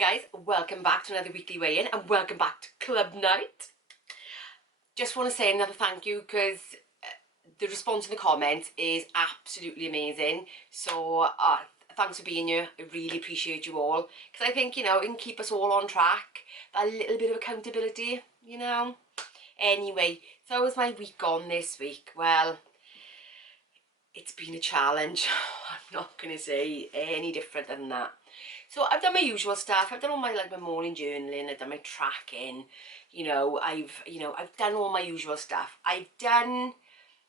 Hi guys, welcome back to another weekly weigh-in and welcome back to club night. Just want to say another thank you because the response in the comments is absolutely amazing. So thanks for being here. I really appreciate you all because I think, you know, it can keep us all on track. That little bit of accountability, you know. Anyway, so how was my week gone this week? Well, it's been a challenge. I'm not going to say any different than that. So I've done my usual stuff. I've done all my my morning journaling. I've done my tracking. I've done all my usual stuff. I've done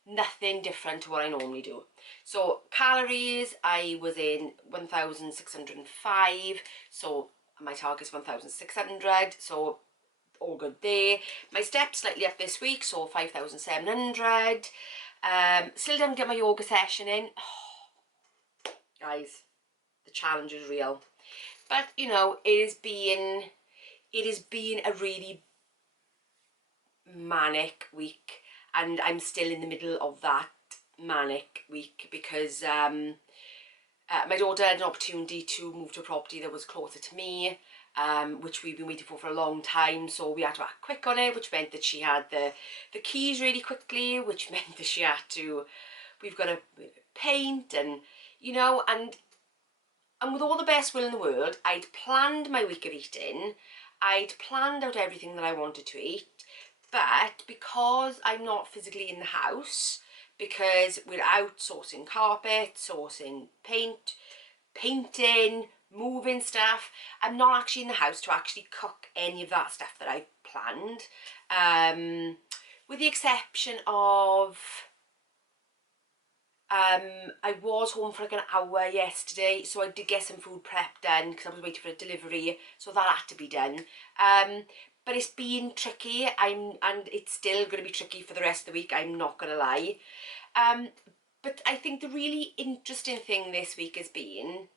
nothing different to what I normally do. So calories, I was in 1,605. So my target's 1,600. So all good there. My steps slightly up this week, so 5,700. Still didn't get my yoga session in. Oh, guys, the challenge is real. But, you know, it has been a really manic week, and I'm still in the middle of that manic week because my daughter had an opportunity to move to a property that was closer to me, which we've been waiting for a long time, so we had to act quick on it, which meant that she had the keys really quickly, which meant that we've got to paint and, you know, and with all the best will in the world, I'd planned my week of eating. I'd planned out everything that I wanted to eat. But because I'm not physically in the house, because we're out sourcing carpet, sourcing paint, painting, moving stuff, I'm not actually in the house to actually cook any of that stuff that I planned. With the exception of I was home for like an hour yesterday, so I did get some food prep done because I was waiting for a delivery, so that had to be done. But it's been tricky, and it's still going to be tricky for the rest of the week, I'm not going to lie. But I think the really interesting thing this week has been,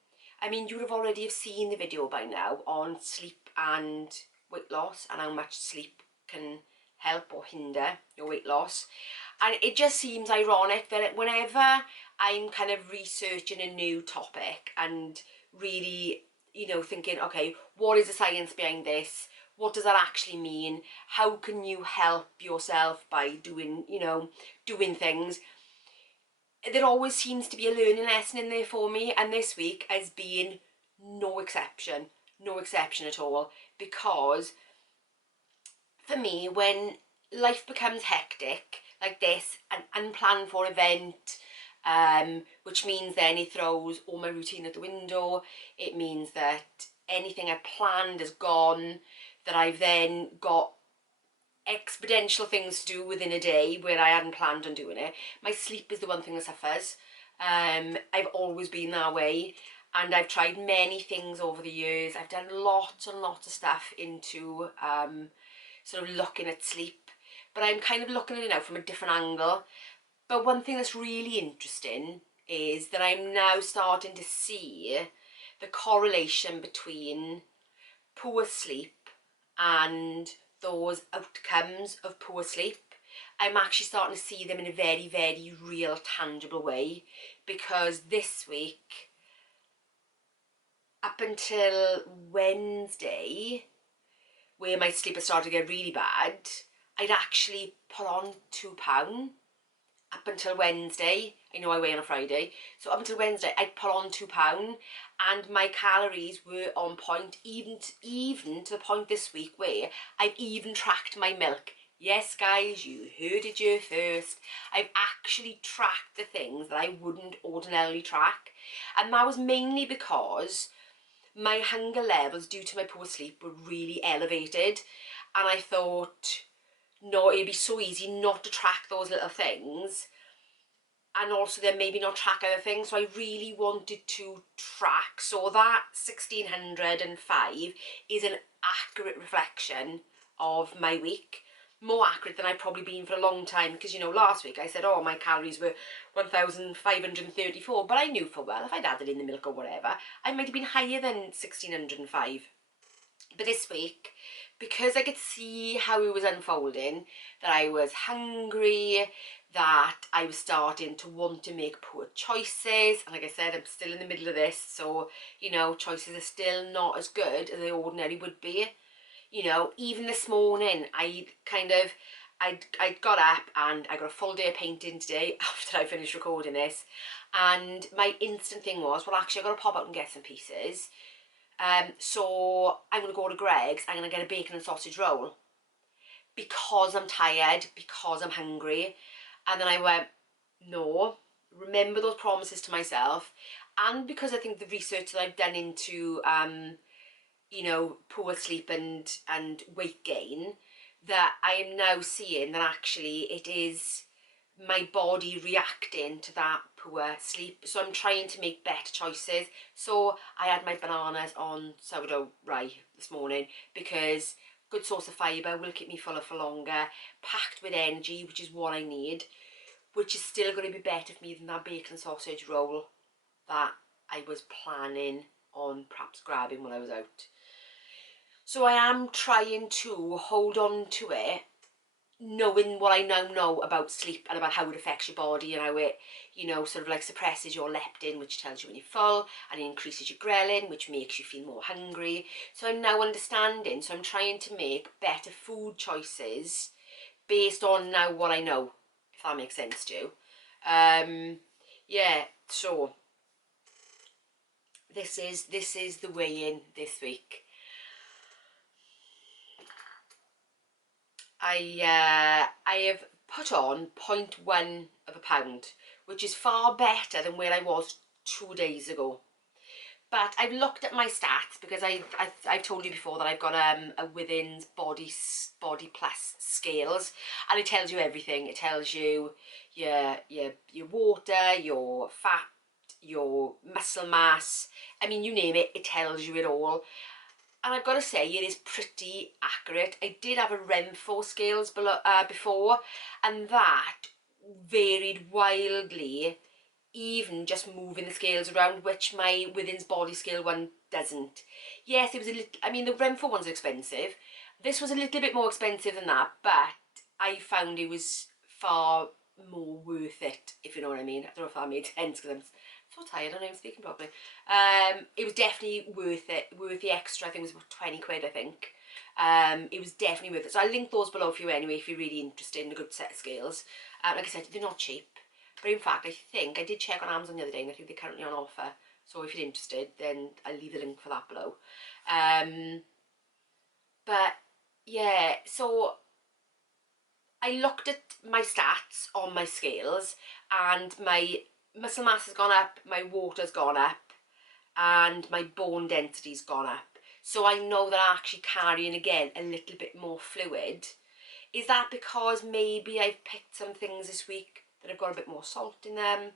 I mean, you would have already have seen the video by now on sleep and weight loss and how much sleep can help or hinder your weight loss. And it just seems ironic that whenever I'm kind of researching a new topic and really, you know, thinking, okay, what is the science behind this? What does that actually mean? How can you help yourself by doing, you know, doing things? There always seems to be a learning lesson in there for me, and this week has been no exception at all, because for me, when life becomes hectic like this, an unplanned for event, which means then it throws all my routine out the window. It means that anything I planned is gone, that I've then got exponential things to do within a day where I hadn't planned on doing it. My sleep is the one thing that suffers. I've always been that way, and I've tried many things over the years. I've done lots and lots of stuff into sort of looking at sleep, but I'm kind of looking at it now from a different angle. But one thing that's really interesting is that I'm now starting to see the correlation between poor sleep and those outcomes of poor sleep. I'm actually starting to see them in a very, very real, tangible way, because this week, up until Wednesday, where my sleep had started to get really bad, I'd actually put on 2 pounds. Up until Wednesday, I know I weigh on a Friday, so up until Wednesday I'd put on 2 pounds, and my calories were on point, even to the point this week where I've even tracked my milk. Yes guys, you heard it here first. I've actually tracked the things that I wouldn't ordinarily track, and that was mainly because my hunger levels due to my poor sleep were really elevated, and I thought, no, it'd be so easy not to track those little things, and also then maybe not track other things. So I really wanted to track, so that 1,605 is an accurate reflection of my week, more accurate than I've probably been for a long time, because, you know, last week I said, oh, my calories were 1,534, but I knew for well if I'd added in the milk or whatever, I might have been higher than 1,605. But this week, because I could see how it was unfolding, that I was hungry, that I was starting to want to make poor choices, and like I said, I'm still in the middle of this, so, you know, choices are still not as good as they ordinarily would be. You know, even this morning, I got up and I got a full day of painting today after I finished recording this, and my instant thing was, well, actually, I've got to pop out and get some pieces. So I'm going to go to Greg's, I'm going to get a bacon and sausage roll because I'm tired, because I'm hungry. And then I went, no, remember those promises to myself. And because I think the research that I've done into, you know, poor sleep and weight gain, that I am now seeing that actually it is my body reacting to that poor sleep. So I'm trying to make better choices. So I had my bananas on sourdough rye this morning because good source of fibre, will keep me fuller for longer, packed with energy, which is what I need, which is still going to be better for me than that bacon sausage roll that I was planning on perhaps grabbing when I was out. So I am trying to hold on to it, knowing what I now know about sleep and about how it affects your body and how it, you know, sort of like suppresses your leptin, which tells you when you're full, and it increases your ghrelin, which makes you feel more hungry. So I'm now understanding, so I'm trying to make better food choices based on now what I know, if that makes sense to you. Yeah, so this is the weigh-in this week. I have put on 0.1 of a pound, which is far better than where I was 2 days ago. But I've looked at my stats because I've told you before that I've got a Withings body plus scales, and it tells you everything. It tells you your water, your fat, your muscle mass. I mean, you name it, it tells you it all. And I've got to say, it is pretty accurate. I did have a Renfo scales before, and that varied wildly, even just moving the scales around, which my Withings body scale one doesn't. Yes, it was a little, I mean, the Renfo one's expensive. This was a little bit more expensive than that, but I found it was far more worth it, if you know what I mean. I don't know if that made sense because I'm so tired, I don't know if I'm speaking properly. It was definitely worth it, worth the extra. I think it was about 20 quid, I think. It was definitely worth it. So I'll link those below for you anyway if you're really interested in a good set of scales. Like I said, they're not cheap. But in fact, I think, I did check on Amazon the other day and I think they're currently on offer. So if you're interested, then I'll leave the link for that below. But yeah, so I looked at my stats on my scales and my muscle mass has gone up, my water's gone up, and my bone density's gone up. So I know that I'm actually carrying, again, a little bit more fluid. Is that because maybe I've picked some things this week that have got a bit more salt in them?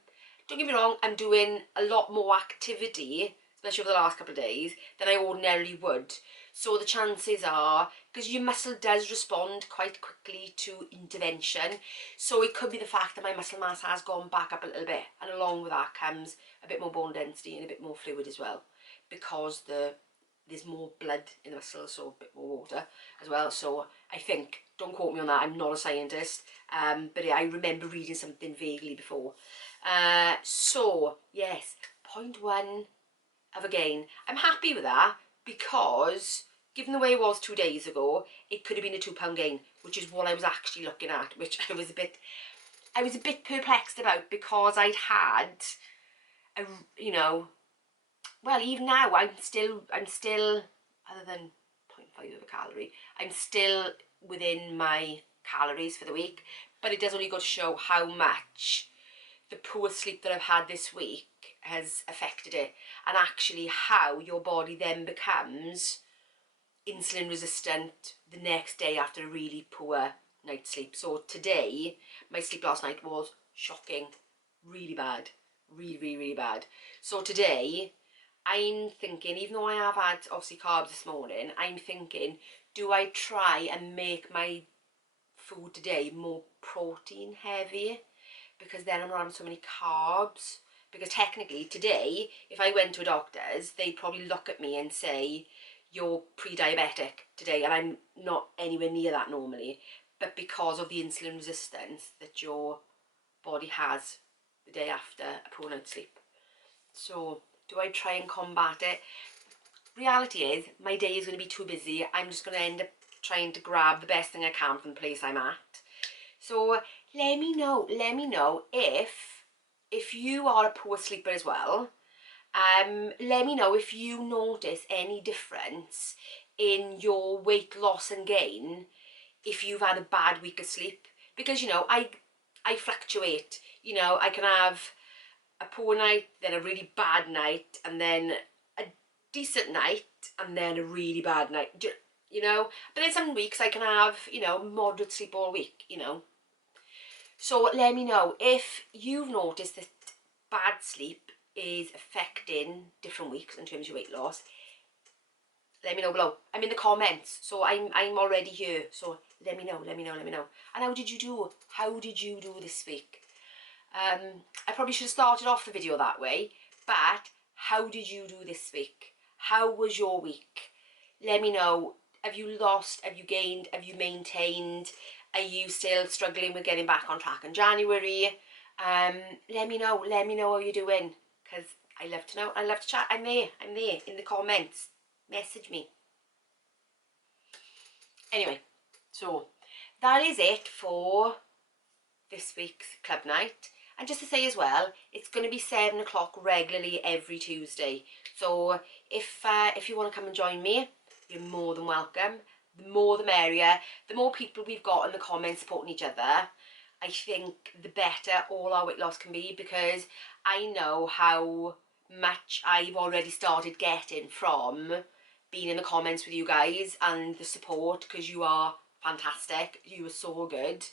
Don't get me wrong, I'm doing a lot more activity, especially over the last couple of days, than I ordinarily would. So the chances are, because your muscle does respond quite quickly to intervention, so it could be the fact that my muscle mass has gone back up a little bit, and along with that comes a bit more bone density and a bit more fluid as well, because there's more blood in the muscles, so a bit more water as well. So I think, don't quote me on that, I'm not a scientist, but I remember reading something vaguely before. So yes, 0.1 of a gain. I'm happy with that because given the way it was 2 days ago, it could have been a £2 gain, which is what I was actually looking at, which I was a bit perplexed about because I'd had you know, well, even now I'm still other than 0.5 of a calorie, I'm still within my calories for the week, but it does only go to show how much the poor sleep that I've had this week has affected it, and actually how your body then becomes insulin resistant the next day after a really poor night's sleep. So today, my sleep last night was shocking, really bad, really bad. So today, I'm thinking, even though I have had obviously carbs this morning, I'm thinking, do I try and make my food today more protein heavy? Because then I'm not having so many carbs. Because technically today, if I went to a doctor's, they'd probably look at me and say, you're pre-diabetic today, and I'm not anywhere near that normally, but because of the insulin resistance that your body has the day after a poor night's sleep. So do I try and combat it? Reality is my day is going to be too busy. I'm just going to end up trying to grab the best thing I can from the place I'm at. So let me know if you are a poor sleeper as well. Let me know if you notice any difference in your weight loss and gain if you've had a bad week of sleep. Because, you know, I fluctuate. You know, I can have a poor night, then a really bad night, and then a decent night, and then a really bad night, you know. But then some weeks I can have, you know, moderate sleep all week, you know. So let me know if you've noticed that bad sleep is affecting different weeks in terms of your weight loss. Let me know below. I'm in the comments, so I'm already here. So let me know. And how did you do? How did you do this week? I probably should have started off the video that way, but how did you do this week? How was your week? Let me know. Have you lost? Have you gained? Have you maintained? Are you still struggling with getting back on track in January? Let me know how you're doing, because I love to know. I love to chat. I'm there in the comments. Message me. Anyway, so that is it for this week's club night. And just to say as well, it's going to be 7 o'clock regularly every Tuesday. So if you want to come and join me, you're more than welcome. The more the merrier. The more people we've got in the comments supporting each other, I think the better all our weight loss can be, because I know how much I've already started getting from being in the comments with you guys and the support, because you are fantastic. You are so good.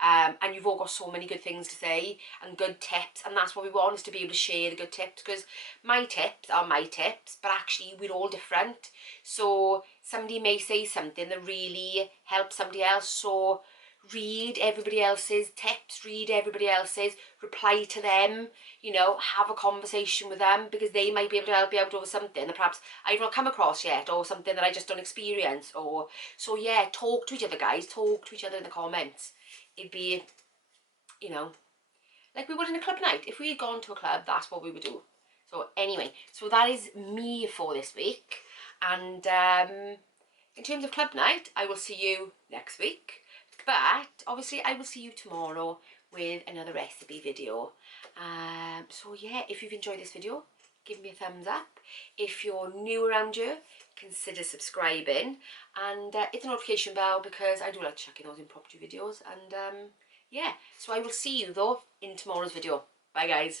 And you've all got so many good things to say and good tips, and that's what we want, is to be able to share the good tips, because my tips are my tips, but actually we're all different. So somebody may say something that really helps somebody else, so read everybody else's tips, read everybody else's, reply to them, you know, have a conversation with them, because they might be able to help you out over something that perhaps I've not come across yet, or something that I just don't experience. Or so yeah, talk to each other, guys, talk to each other in the comments. It'd be, you know, like we would in a club night. If we had gone to a club, that's what we would do. So anyway, so that is me for this week. And in terms of club night, I will see you next week. But obviously I will see you tomorrow with another recipe video. So yeah, if you've enjoyed this video, give me a thumbs up. If you're new around here, consider subscribing, and hit the notification bell, because I do like checking those impromptu videos. And yeah, so I will see you though in tomorrow's video. Bye guys.